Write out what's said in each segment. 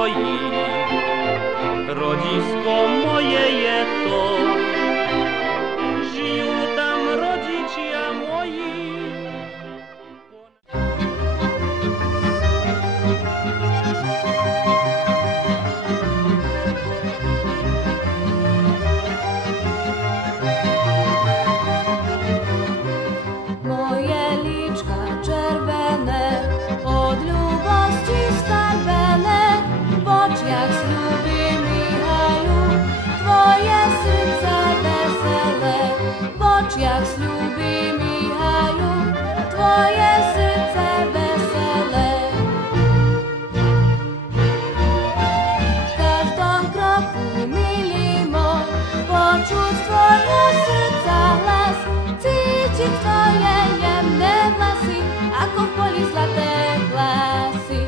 twoich, rodisko moje je to. Žijú tam rodičia moji. Moje lička czerwone, od lubości skarbene, w oczach ślubi Michaju, twoje serce wesele. W oczach ślubi Michaju, twoje serce wesele. W każdym kroku, mili moj, poczuć twoje serca les, cítiť tvoje jemné vlasy, ako v poli zlaté vlasy.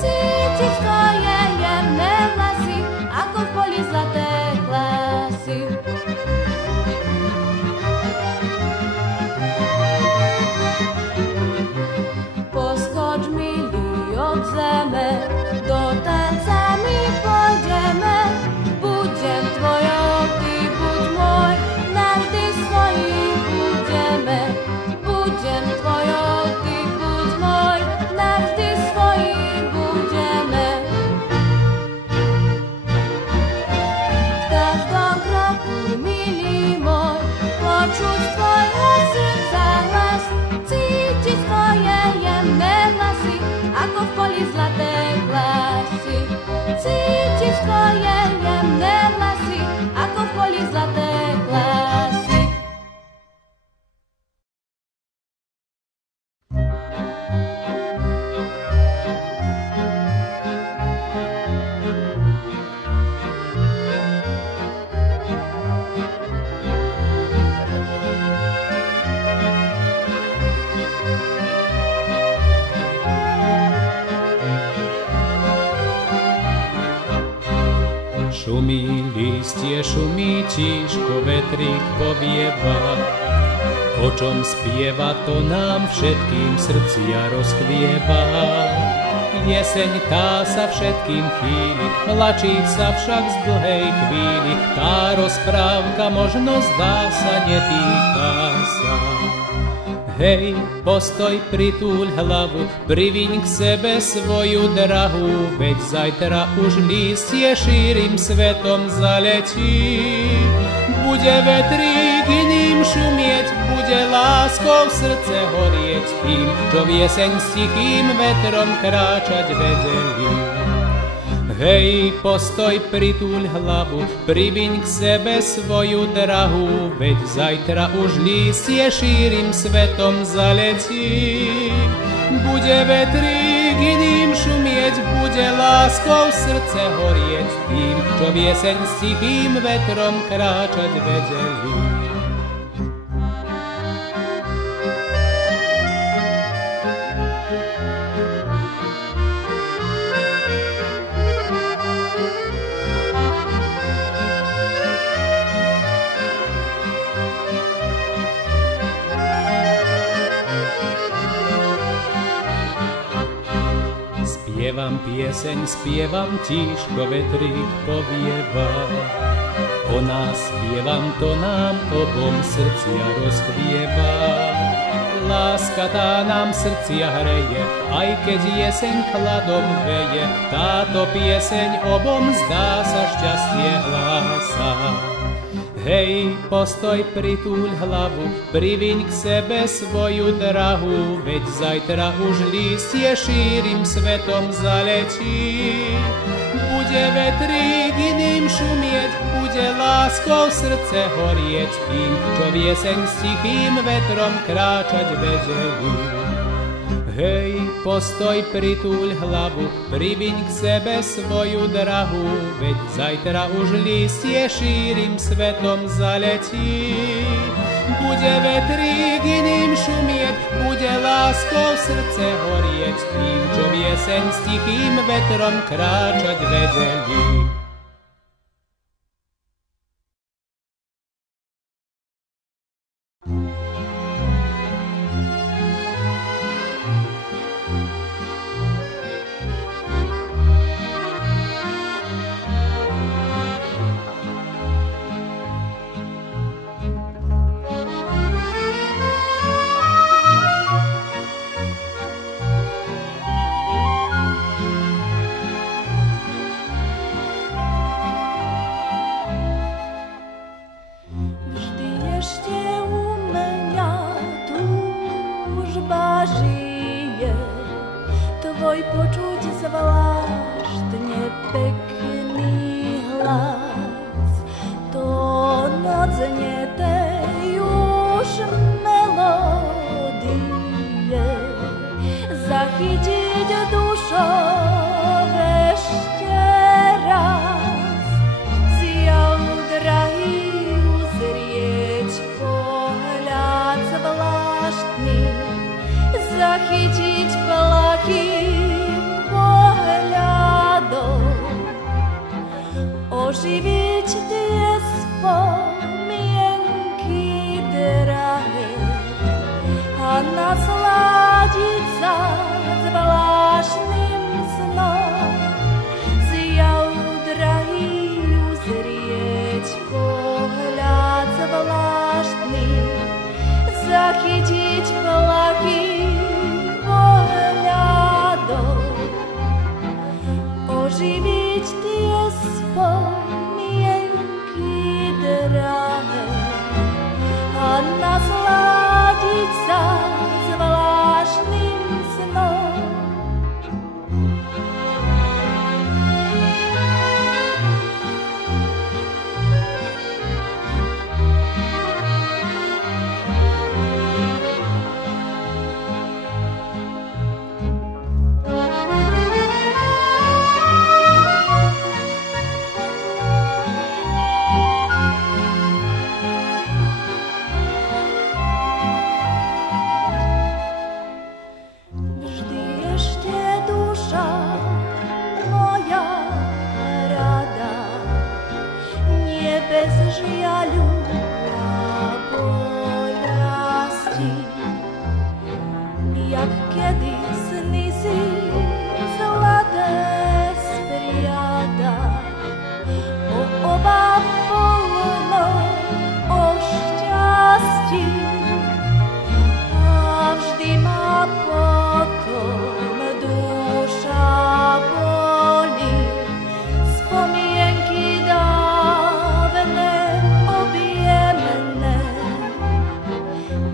Cítiť tvoje jemné vlasy, ako v poli zlaté vlasy. Poskoč, milý, od zeme, do tanca my pôjdeme. Budem tvojou, ty buď môj, navždy svojí budeme. Budem tvojou, ty buď môj, navždy svojí budeme. V každom kroku, milý môj, počuť tvojho srdca hlas, cítiť tvoje jemné vlasy, ako v poli zlaté vlasy. Cítiť tvoje jemné vlasy, ako v poli zlaté vlasy. Šumí listie, šumí tíško, vetrík povieva. O čom spieva, to nám všetkým srdcia rozkvieva. Jeseň tá sa všetkým chýli, mlačí sa však z dlhej chvíli. Tá rozprávka možno zdá sa, netýka sa. Hej, postoj, pritúľ hlavu, priviň k sebe svoju drahu, veď zajtra už lístie šírim svetom zaletí. Bude vetrík ním šumieť, bude láskou srdce horieť tým, čo v jeseň s tichým vetrom kráčať vedeli. Hej, postoj, pritúľ hlavu, priviň k sebe svoju drahu, veď zajtra už lístie šírim svetom zaletí. Bude vetrík iným šumieť, bude láskou srdce horieť tým, čo v jeseň s tichým vetrom kráčať vedeli. Spievam pieseň, spievam, tíško vetrík povieva. O nás spievam, to nám obom srdcia rozchvieva. Láska tá nám srdcia hreje, aj keď jeseň chladom veje. Táto pieseň obom zdá sa šťastie hlása. Hej, postoj, pritúľ hlavu, priviň k sebe svoju drahu, veď zajtra už lístie šírim svetom zaletí. Bude vetrík iným šumieť, bude láskou srdce horieť tým, čo v jeseň s tichým vetrom kráčať vedeli. Hej, postoj, pritúľ hlavu, priviň k sebe svoju drahu, veď zajtra už lístie šírim svetom zaletí. Bude vetrík iným šumieť, bude láskou srdce horieť tým, čo v jeseň s tichým vetrom kráčať vedeli. zvláštne pekný hlas. To noc nie tej už melódie, zachytiť dušou ešte raz. Zjav drahý uzrieť pohľad zvláštny, zachytiť plachým pohľadom, oživiť tie spomienky drahé a nasladiť sa zvláštnym snom. Zjav drahý uzrieť pohľad zvláštny, zachytiť plachým pohľadom, oživiť tie spomienky drahé a nasladiť sa zvláštnym snom. Žiaľu a boľasti, jak kedy sny si zlaté spriada, o oba polno, o šťastí, a vždy ma potom duša bolí, spomienky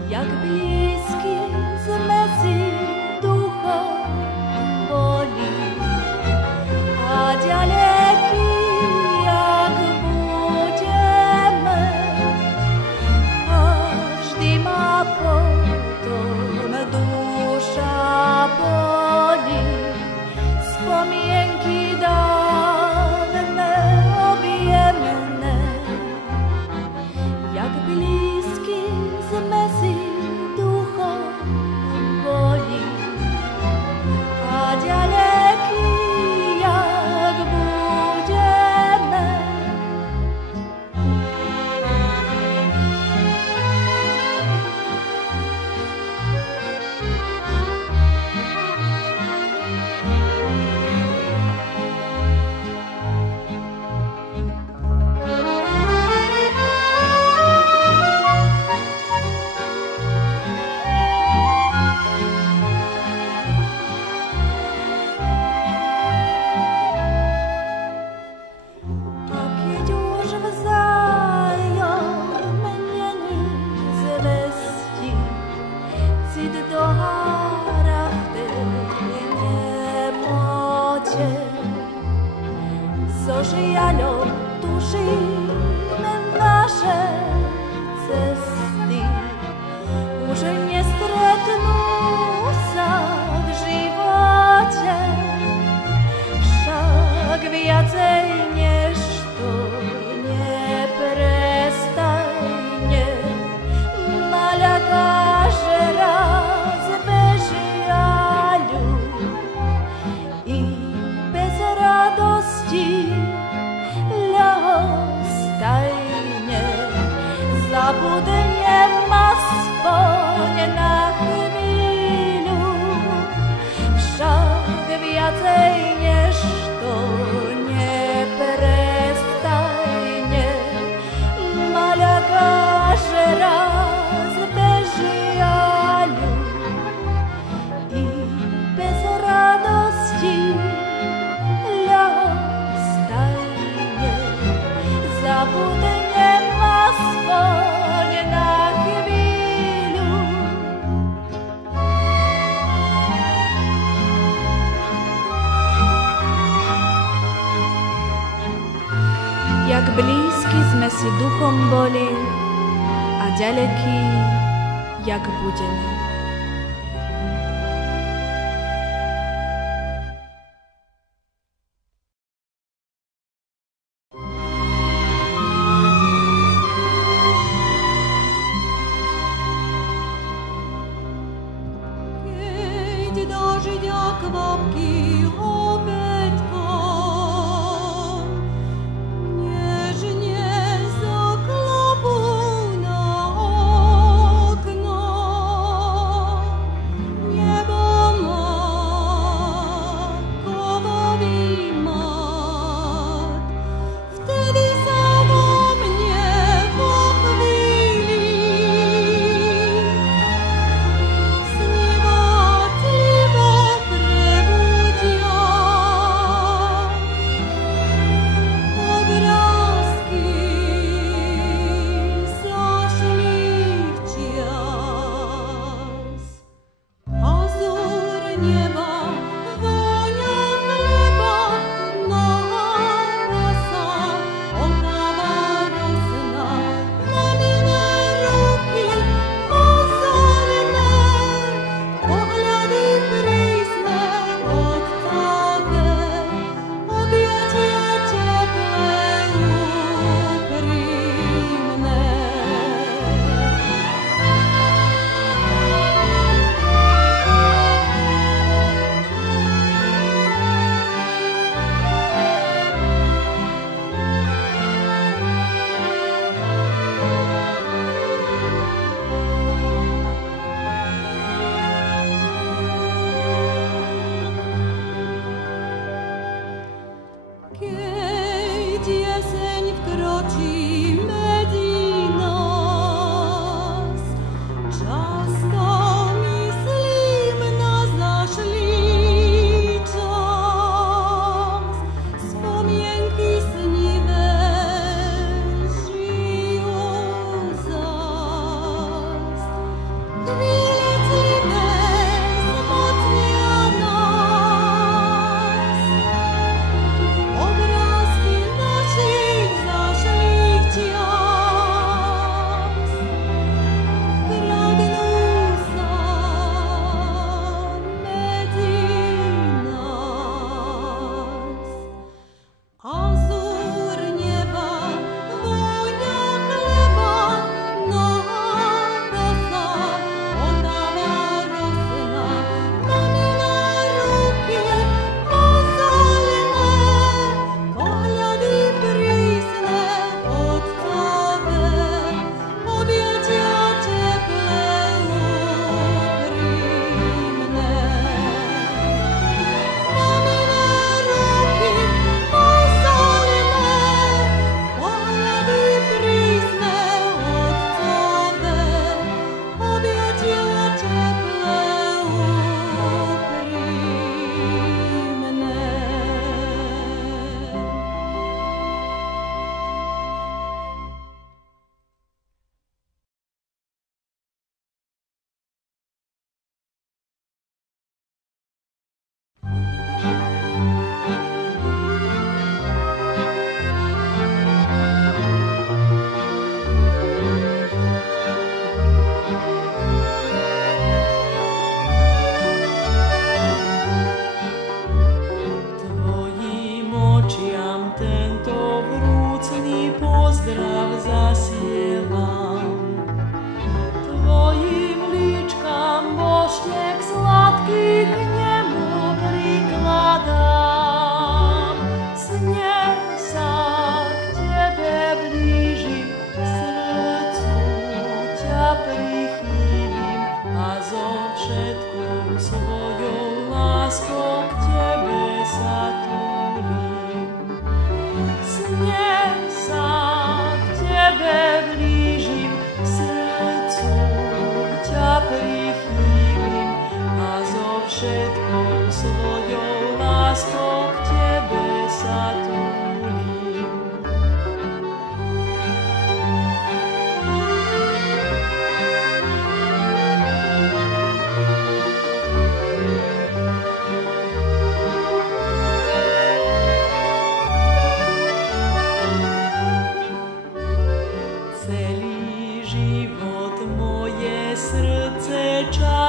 jak blízky sme si duchom boli a ďaleký, jak budeme, a vždy ma potom duša boli, spomienky dávne objemné, jak blízky sme si duchom boli a ďaleký, jak budeme. So žiaľom tušíme naše cesty, už nestretnú sa v živote, však viacej než to neprestajne naľaká, že raz bez žiaľu i bez radosti ľahostajne zabudnem aspoň si duchom boli a ďaleký, jak budeme.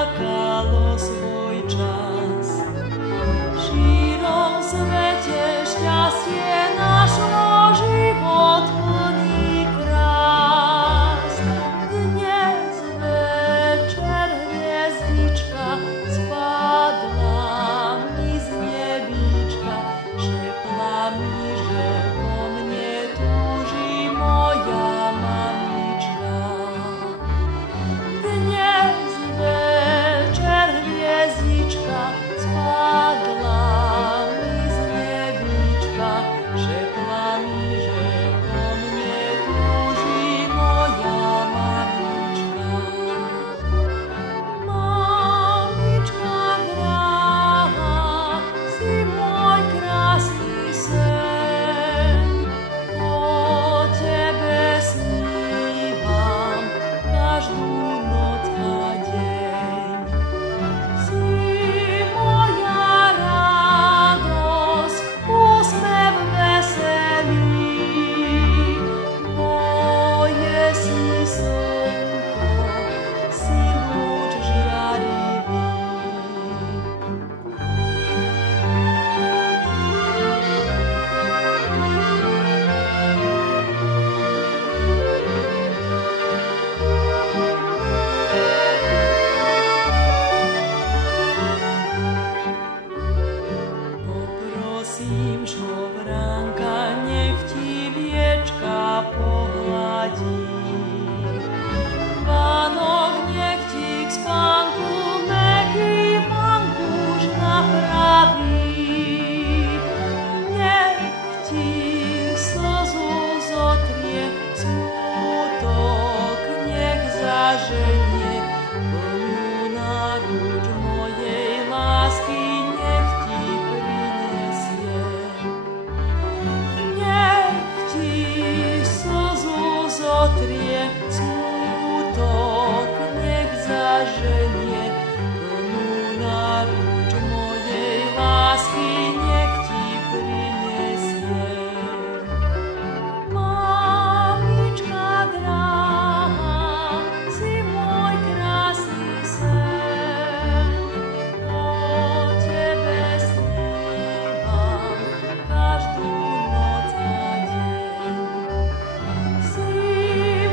čakalo svoj čas. V šírom svete šťastie našlo život plný krás. Dnes večer hviezdička spadla mi z nebíčka, šepla mi, že po mne túži moja mamička. Dnes večer hviezdička spadla mi z nebíčka, šepla mi, že po mne túži moja mamička. Mamička drahá, si môj krásny sen, o tebe snívam každú noc a deň. Si moja radosť, úsmev veselý, moje si slnko, si lúč žiarivý. Poprosím šovránka, nech ti viečka pohladí. Vánok nech ti k spánku mäkký pankúš napraví. Nech ti slzu zotrie, smutok nech zaženie, plnú náruč mojej lásky nech ti prinesie. Nech ti slzu zotrie, smutok nech zaženie, plnú náruč mojej lásky nech ti prinesie. Mamička drahá, si môj krásny sen, o tebe snívam každú noc a deň. Si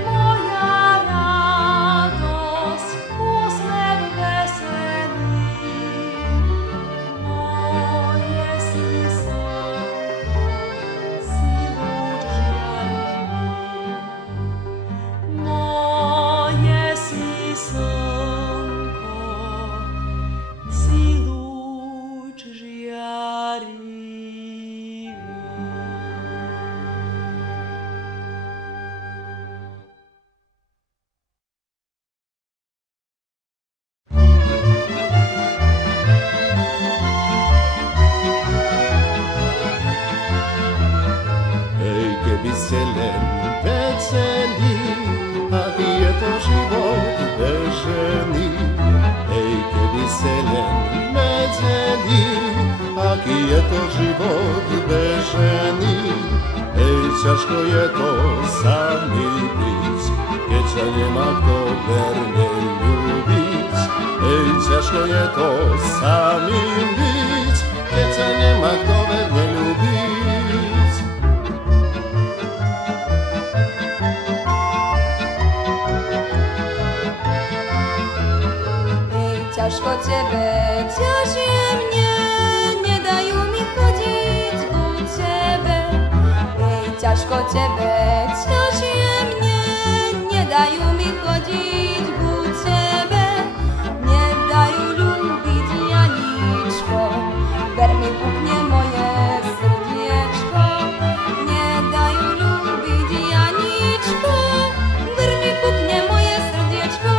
moja radosť, úsmev veselý, moje si slnko, si lúč žiarivý. Moje si slnko, si lúč žiarivý. Hej, keby ste len vedeli, aký je to život bez ženy. Hej, keby ste len vedeli, aký je to život bez ženy. Hej, ťažko je to sami byť, keď sa nemá kto verne ľúbiť. Hej, ťažko je to sami byť, keď sa nemá kto verne ľúbiť. Hej, ťažko tebe, ťažie mne, nedajú mi chodiť ku tebe. Hej, ťažko tebe, ťažie mne, nedajú mi chodiť ku tebe. Nedajú ľúbiť Janičko, ver mi pukne moje srdiečko. Nedajú ľúbiť Janičko, ver mi pukne moje srdiečko.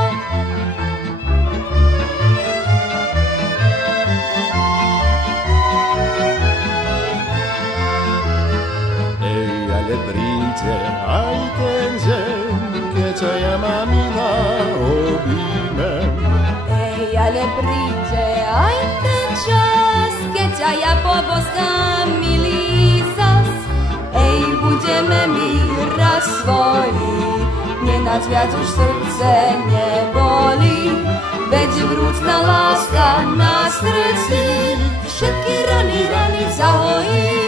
Ej, ale príde aj ten deň, keď ťa ja mamina objímem. Ej, ale príde aj ten čas, keď ťa ja poboskám, milý zas. Ej, budeme my raz svoji, nie nás viac už srdce neboli, veď vrúť mocná láska na srdci všetky rany zahojí.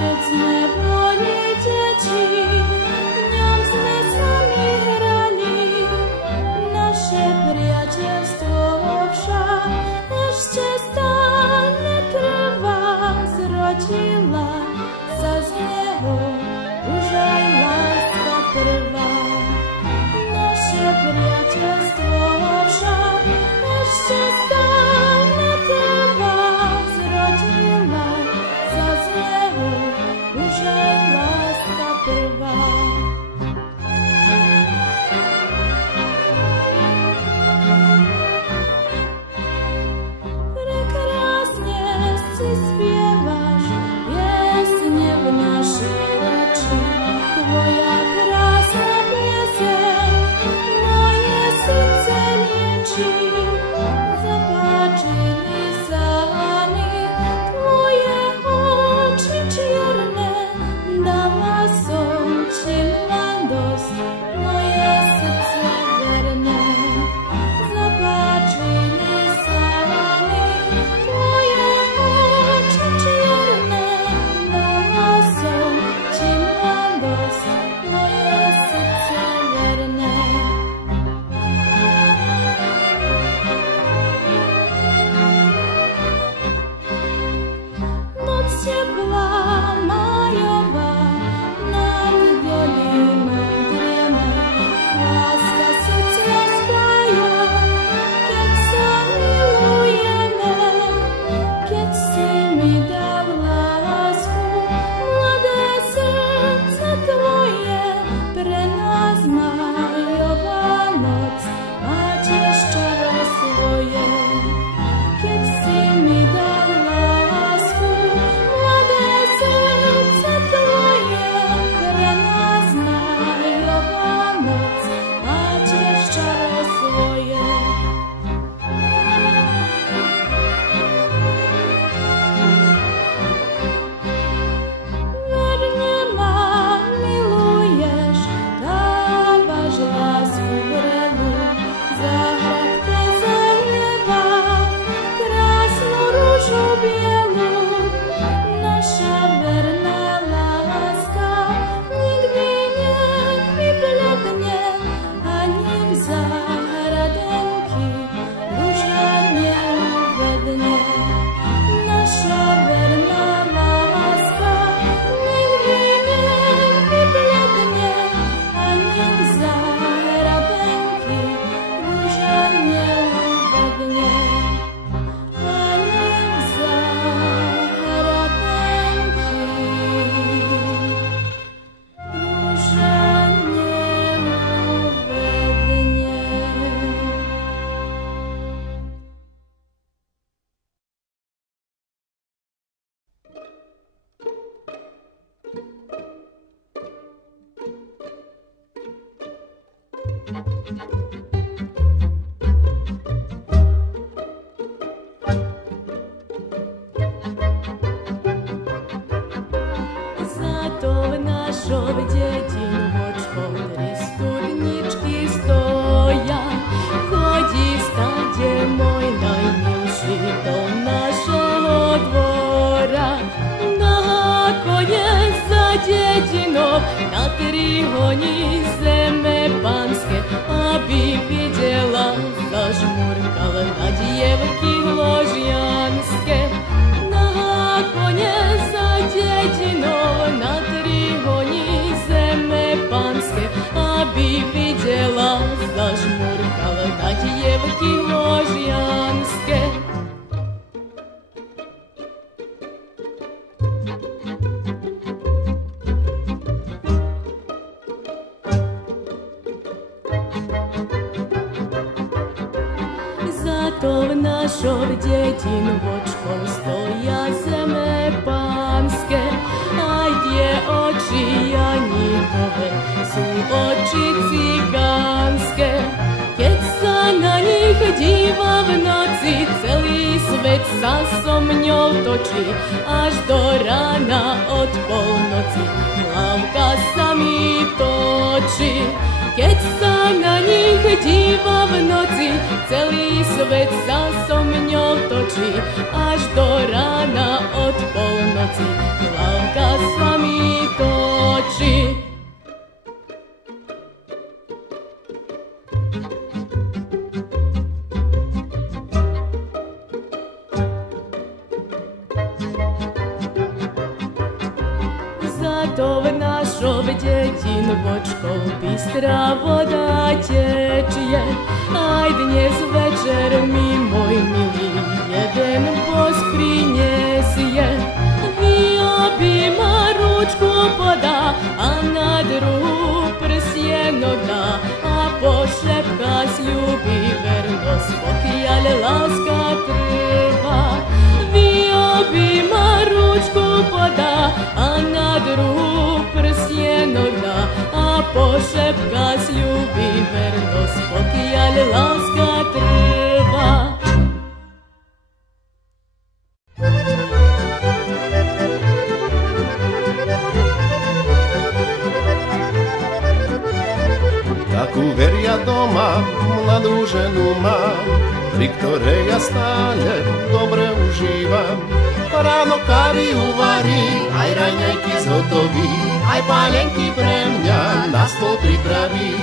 It's trihoni zeme panske, aby videla, zažmurkala na dievky ložianske. Na kone za dedinou, na trihoni zeme panske, aby videla, zažmurkala na dievky ložianske. To v našom dedinvočkom stoja zeme pánske, aj tie oči Janíkove sú oči cigánske. Keď sa na nich díva v noci, celý svet sa so mňou točí, až do rána od polnoci hlavka sa mi točí. Keď sa na nich díva v noci, celý svet sa so mňou točí, až do rána od polnoci hlavka sa mi točí. Zato v našom dedinvočkou bystrá voda tečie. Aj dnes večer mi môj milý jeden bosk prinesie. Vyobí ma ručku podá a na druhú prsienok dá a pošepká sľubí vernosť, pokiaľ láska trvá. Vyobí ma ručku podá a na druhú prsienok dá a pošepká sľubí vernosť, pokiaľ láska trvá. Takú veria doma, mladú ženu mám, pri ktorej ja stále dobre užívam. Ráno kávy uvarí, aj raňajky zhotoví, aj pálenky pre mňa na stôl pripraví.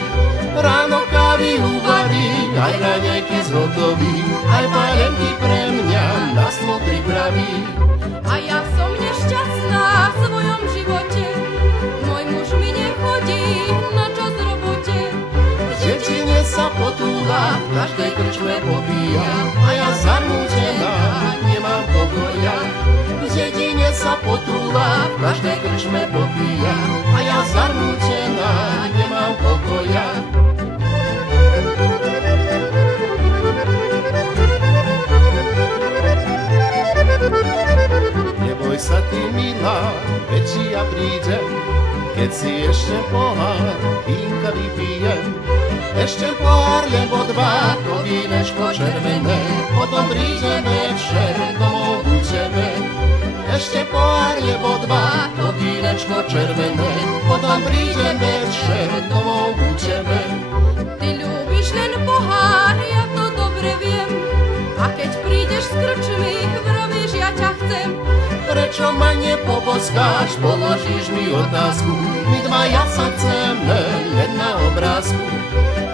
Ráno kávy uvarí, aj raňajky zhotoví, aj pálenky pre mňa na stôl pripraví. A ja som nešťastná v svojom živote, môj muž mi nechodí na čas robote. V dedine sa potúla, v každej krčme popíja, a ja zarmútená nemám pokoja. V dedine sa potúla, v každej krčme popíja, a ja zarmútená nemám pokoja. Neboj sa ty, milá, veď ja prídem, keď si ešte pohár vínka vypijem. Ešte pohár, lebo dva, to vínečko červené, potom príde večer domov u tebe. Ešte pohár, lebo dva, to vínečko červené, potom príde večer domov u tebe. Ty ľúbiš len pohár, ja to dobre viem, a keď prídeš z krčmy, vravíš, ja ťa chcem. Prečo ma nepoboskáš, položíš mi otázku, my dvaja sa chceme len na obrázku.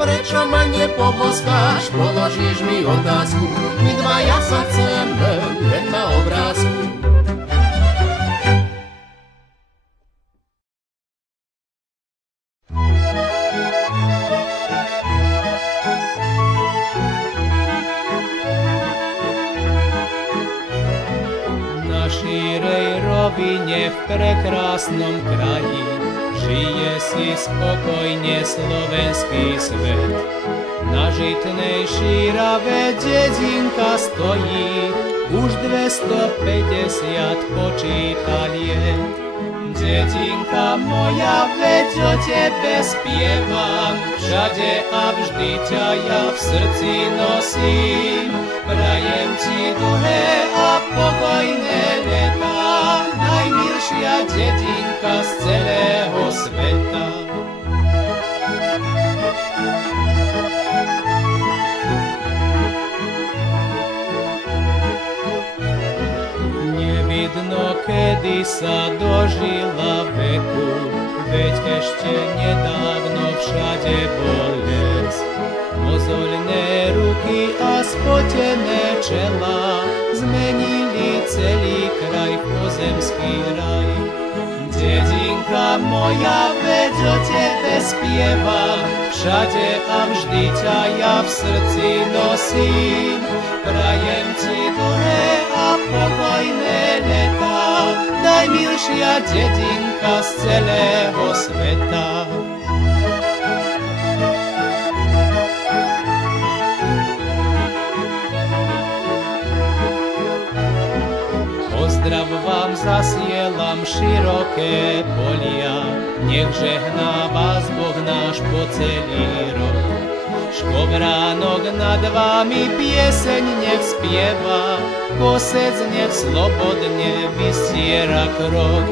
Prečo ma nepoboskáš, položíš mi otázku, my dvaja sa chceme len na obrázku. V prekrásnom kraji žije si spokojne slovenský svet. Na Žitnej šírave dedinka stojí, už 250 počíta liet. Dedinka moja, veď o tebe spievam, všade a vždy ťa ja v srdci nosím. Prajem ti dlhé a pokojné leta, najmilšia dedinka z celého sveta. jedno, kedy sa dožila veku, veď ešte nedávno všade bol les. Mozoľné ruky a spotené čela zmenili celý kraj v pozemský raj. Dedinka moja, veď o tebe spievam, všade a vždy ťa ja v srdci nosím. Prajem ti dlhé a pokojné leta, najmilšia dedinka z celého sveta. Pozdrav vám zasielam široké polia, nech žehná vás Boh náš po celý rok. Škovránok nad vami pieseň nech spieva, kosec nech slobodne vystiera krok.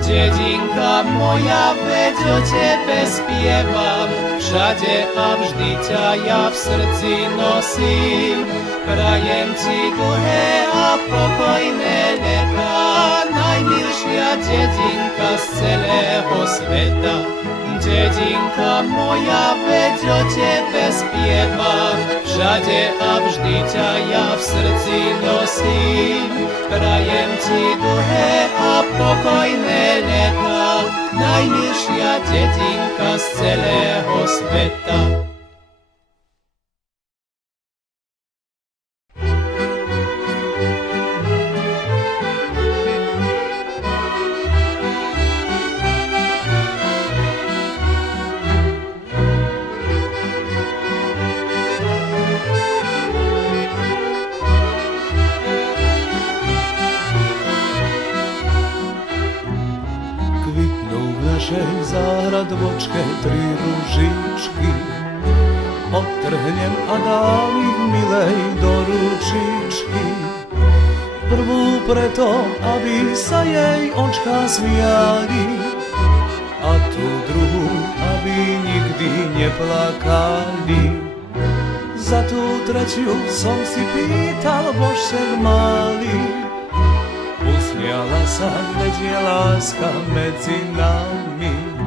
Dedinka moja, veď o tebe spievam, všade a vždy ťa ja v srdci nosím. Prajem ti dlhé a pokojné leta, najmilšia dedinka z celého sveta. Dedinka moja, veď o tebe spievam, všade a vždy ťa ja v srdci nosím. Prajem ti dlhé a pokojné leta, najmilšia dedinka z celého sveta. Záhradvočke tri ružičky, odtrhnem a dám ich milej do ručičky. Prvú preto, aby sa jej očka smiali, a tú druhú, aby nikdy neplakali. Za tú tretiu som si pýtal, božsek malý, usmiala sa, veď je láska medzi nami.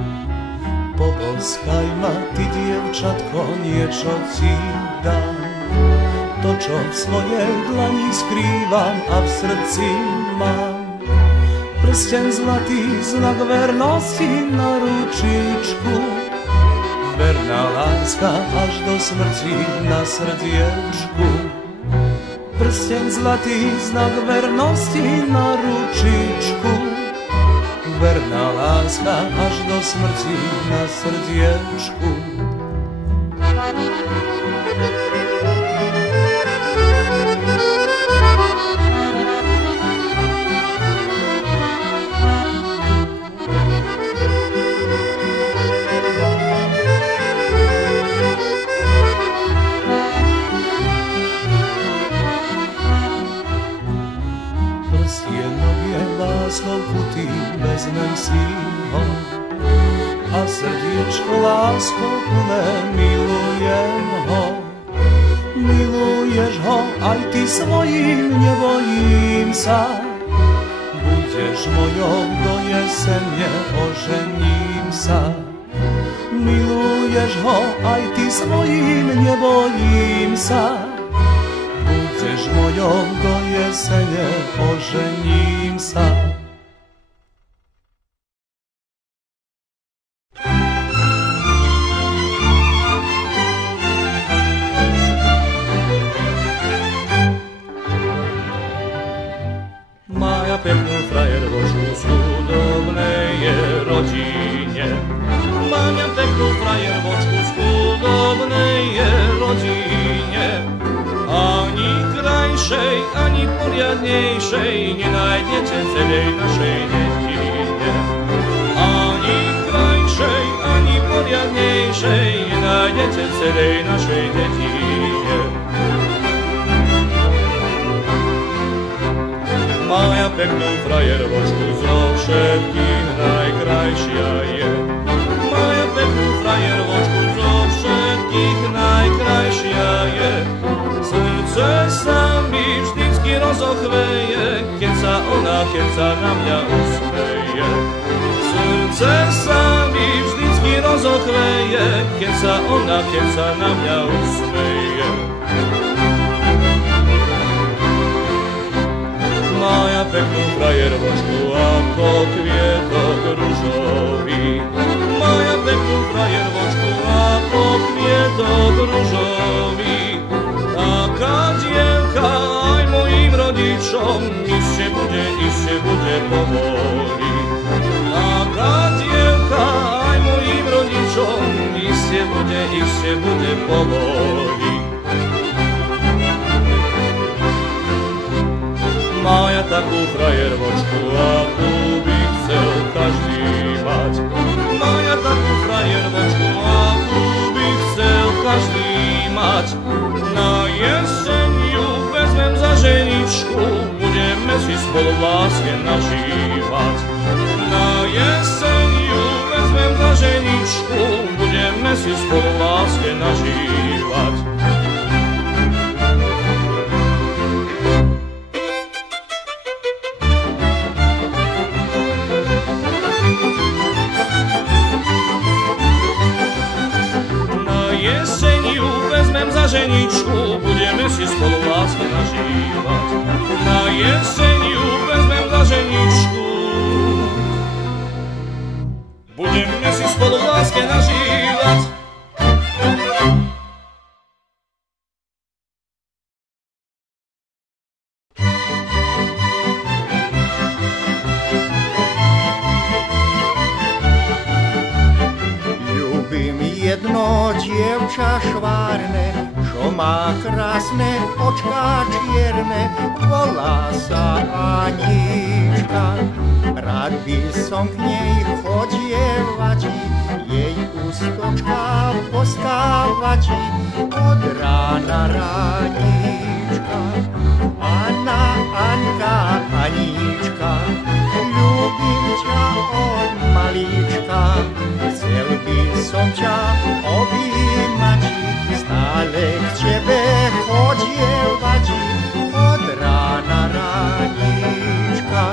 Poboskaj ma, ty dievčatko, niečo ti dám. To, čo v svojej dlani skrývam a v srdci mám. Prsten zlatý, znak vernosti na ručičku. Verná láska až do smrti na srdiečku. Prsten zlatý, znak vernosti na ručičku. Verná láska až do smrti na srdiečku. Kutý vezmem si ho a srdiečko lásko plné milujem ho. Miluješ ho aj ty svojím, nebojím sa. Budeš mojou do jesene, ožením sa. Miluješ ho aj ty svojím, nebojím sa. Budeš mojou do jesene, ožením sa. Peknú frajervočku z chudobnej je rodine. Mám ja peknú frajervočku z chudobnej je rodine. Ani krajšej, ani poriadnejšej nenájdete celej našej dedine. Ani krajšej, ani poriadnejšej nenájdete celej našej dedine. Maja peknú frajervočku zo všetkých najkrajšia je. Maja peknú frajervočku zo všetkých najkrajšia je. Srdce sa mi vždycky rozochveje, keď sa keď sa na mňa usmeje. Srdce sa mi vždycky rozochveje, keď sa na mňa usmeje. Maja peknú frajervočku ako kvietok ružový. Maja peknú frajervočku ako kvietok ružový. Taká dievka aj mojim rodičom iste bude povoli. Taká dievka aj mojim rodičom iste bude povoli. Maja takú frajervočku, akú by chcel každý mať. Maja takú frajervočku, akú by chcel každý mať. Na jeseň ju vezmem za ženičku, budeme si spolu v láske nažívať. Na jeseň ju vezmem za ženičku, budeme si spolu v láske nažívať. Za ženičku budeme si spolu v láske nažívať. Na jeseň ju vezmem za ženičku, budeme si spolu v láske nažívať. Ľúbim jedno dievča švárne, čo má krásne očká čierne, volá sa Anička. Rád by som k nej chodievati, jej ústočka postávati, od rána ránička. Anna, Anka, Anička, ľúbim ťa od malíčka, chcel by som ťa objímati, stále k tebe chodievati, od rána ránička.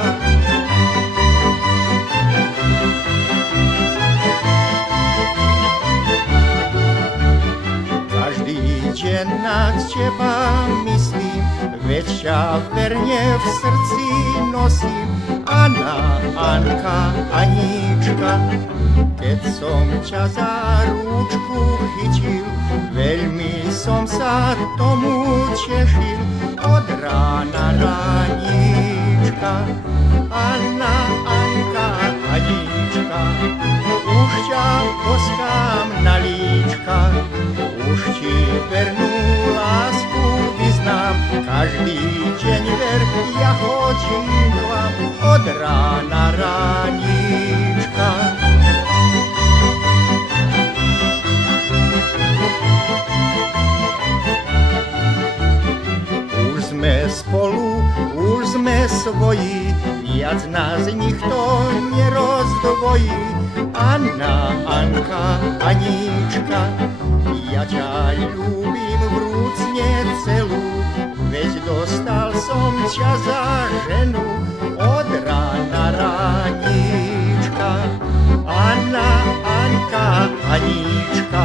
Každý deň na teba myslím, veď ťa verne v srdci nosím. Anna, Anka, Anička, keď som ťa za rúčku chytil, veľmi som sa tomu tešil, od rána ránička. Anna, Anka, Anička, už ťa boskám na líčka, už ti vernú lásku vyznám, každý deň ver, ja chodím k vám, od rána ránička. Už sme spolu, už sme svoji, viac nás nikto nerozdvojí. Anna, Anka, Anička, ja ťa ľúbim vrúcne celú, veď dostal som ťa za ženu, od rána ránička. Anna, Anka, Anička,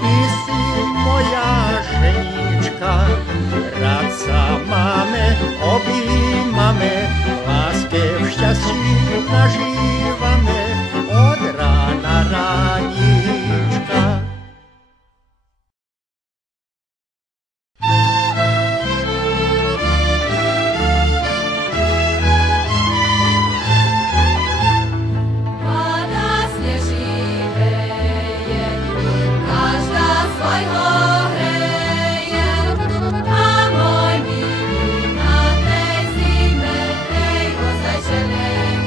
ty si moja ženička, rád sa máme, objímame, láske v šťastí nažívame, od rána ránička. Zime, ej, ozaj, že len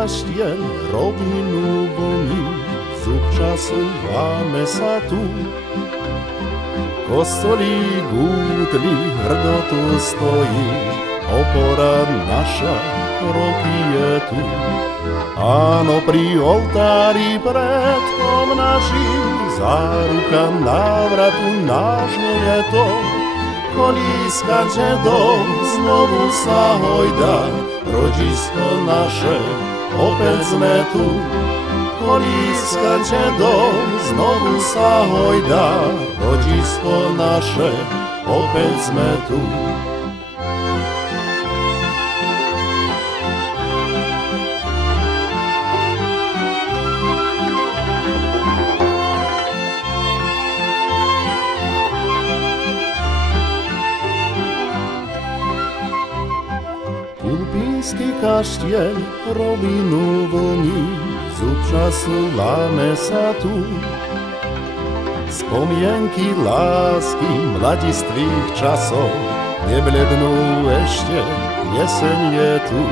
kaštieľ rovinu vlní, zub času láme sa tu. Kostolík útli hrdo tu stojí, opora naša roky je tu. Áno, pri oltári predkom našim, záruka návratu nášho je to. Kolíska džedov znovu sa hojda, rodisko naše, opäť sme tu. Kolíska džedov znovu sa hojda, rodisko naše, opäť sme tu. Kulpínsky kaštieľ rovinu vlní, zub času láme sa tu. Spomienky lásky mladistvých časov neblednú ešte, jeseň je tu.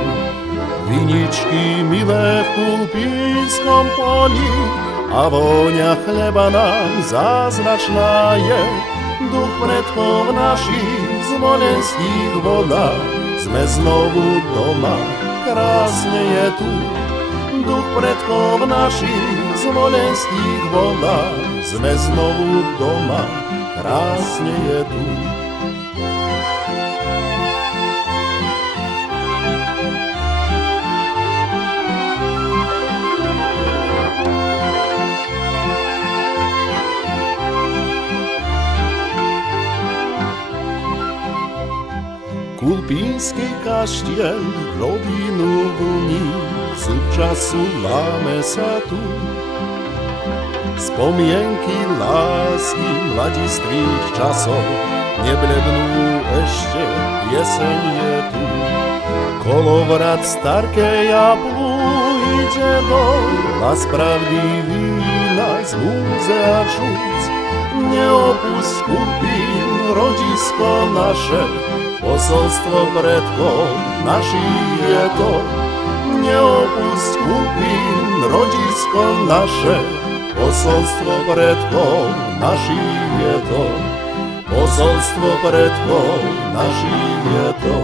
Viničky milé v Kulpínskom poli a vôňa chleba nám zázračná je. Duch predkov našich zvolenských volá, sme znovu doma, krásne je tu. Duch predkov našich zvolenských volá, sme znovu doma, krásne je tu. Kulpínsky kaštieľ rovinu vlní, zub času láme sa tu. Spomienky lásky mladistvých časov neblednú ešte, jeseň je tu. Kolovrat starkej a plúhy džedov, hlas pravdivý nás múze a čúc. Neopusť Kulpín, rodisko naše, posolstvo predkov našich je to. Neopusť Kulpín, rodisko naše, posolstvo predkov našich je to. Posolstvo predkov našich je to.